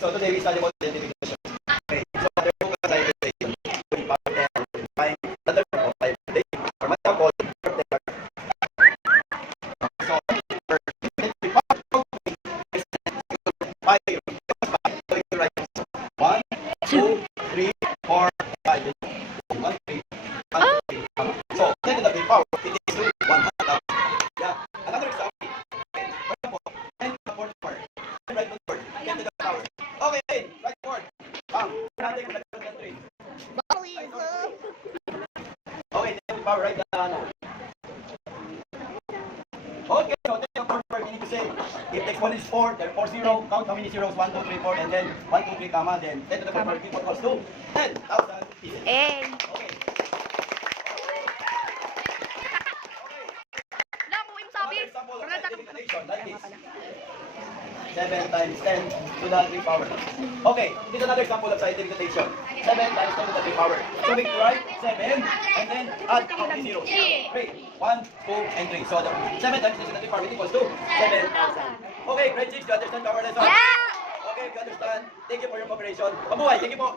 So today we study about identification. Okay, so there are two classification. We power 10, find the term of 5 today. For example, so we power 5. 1, 2, 3, 4, 5. 1, 3, 1, 3. So 10 to the big power, it is to 100. Yeah. Another example. Okay. For example, 10 to the fourth power. Right forward. 10 to the power. Okay, right forward. Nothing from the tree. Okay, 10 to the power, right now. Okay, so 10 to the fourth power, we need to say, if the exponent is 4, then 4, 0, count how many zeros, 1, 2, 3, 4, and then 1, 2, 3, comma, then 10 to the fourth power equals to 10,000 pieces. Eh. Okay. Another example of scientific notation, like this. 7 times 10 to the 3 power. Okay, this is another example of scientific notation. 7 times 10 to the 3 power. So we write 7 and then add how many zeros? 3. 1, 2, and 3. So the 7 times 10 to the 3 power equals to 7,000. Okay, grade 6, you understand our lesson? Yeah! Okay, you understand. Thank you for your cooperation. Mabuhay, thank you po.